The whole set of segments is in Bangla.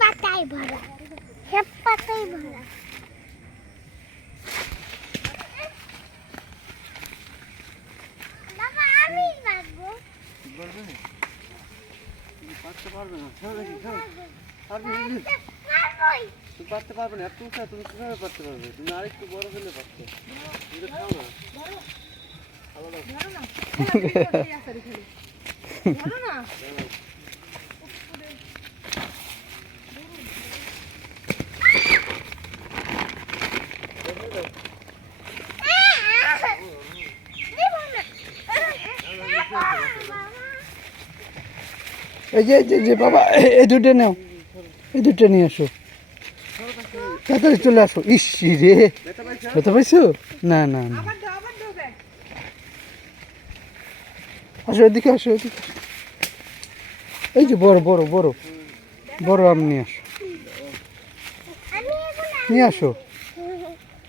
পাতায় ভরা সব পাতায় ভরা পারব না? তুমি পারতে পারবে না পারবে তুমি? পারবোই তুমি পারতে পারবে না এত উঁচা তুমি কীভাবে পারতে পারবে তুমি আরেকটু বড় হলে পারতে তুমি খাও না খাওয়া দাও না এই যে, যে- বাবা এই দুটো নাও। এই দুটো নিয়ে আসো। তাড়াতাড়ি চলে আসো। ইস, রে। ব্যথা পাইছো? না না না। আসো এদিকে আসো এদিকে। এই যে বড় বড় বড়। বড় আম নিয়ে আসো। নিয়ে আসো।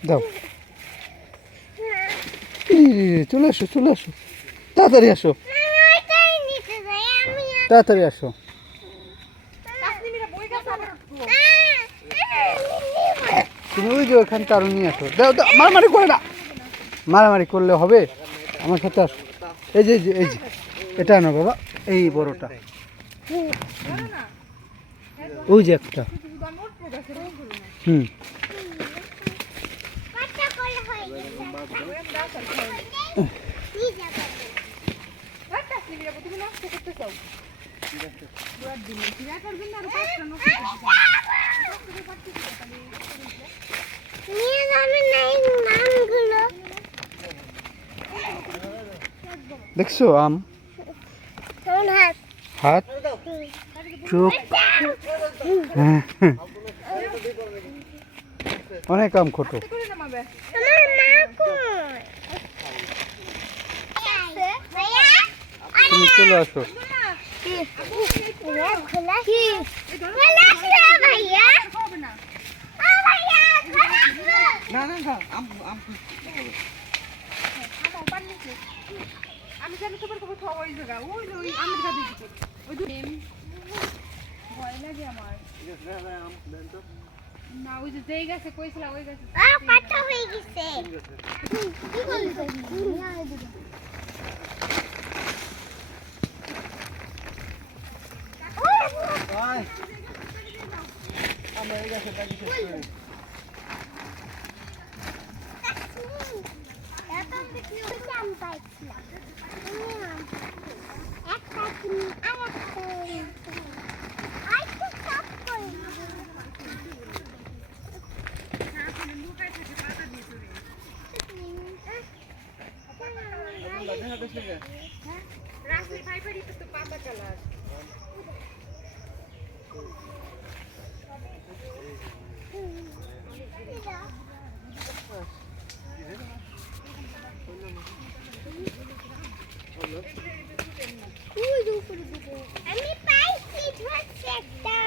দাও। চলে আসো চলে আসো। তাড়াতাড়ি আসো আমি ওইটাই নিতে যাই আমি আর- তাড়াতাড়ি আসো। তুমি ওই যে ওখান তারও নিয়ে আসো। দাও মারামারি করে না। মারামারি করলে হবে। আমার সাথে আসো। এই যে এই যে এটা না বাবা, এই বড়টা। ওই যে একটা। হুম। তুমি নিয়ে দেখছ আম? হাত? চোখ। অনেক আম খোটো তুমি চলে আসো। না না আম জানি তোমার খবর খাওয়া ওই জায়গা ওই যে ওই আমের গাছে ওই ভয় লাগে আমার। না, না, আম দেন তো না ওই যে যেই গাছে কইছিলাম ওই গাছে। আ হয়ে গেছে। কি করলি আয় আমরা এই গাছে বাকি শেষ করে নিই। আম পাইছিলাম একটা কিনি আর একটা আরেকটা সব করে আমরা দেখা দেখলে যে, রাস্তায় ফাইফারি তো পাতা কালার আমি পাইছি ধরছে একটা।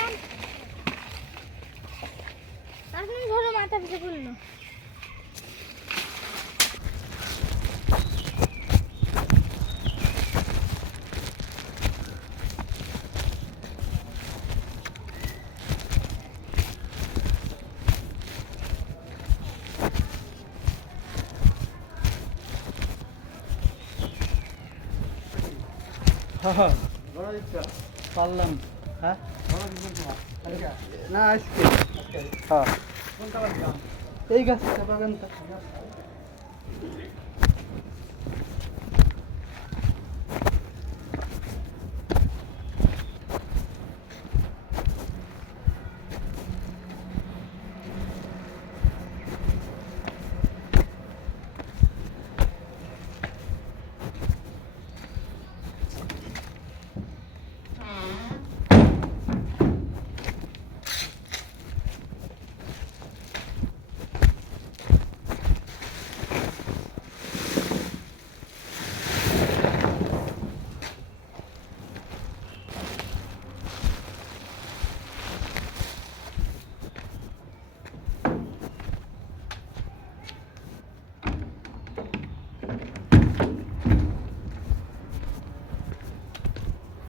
এখন ধরো মাথা পিছে করল। বড় ইচ্ছা, পারলাম। হ্যাঁ। আচ্ছা, না আজকে হ্যাঁ। কোনটা বাকি এই গাছটা বাগানটা।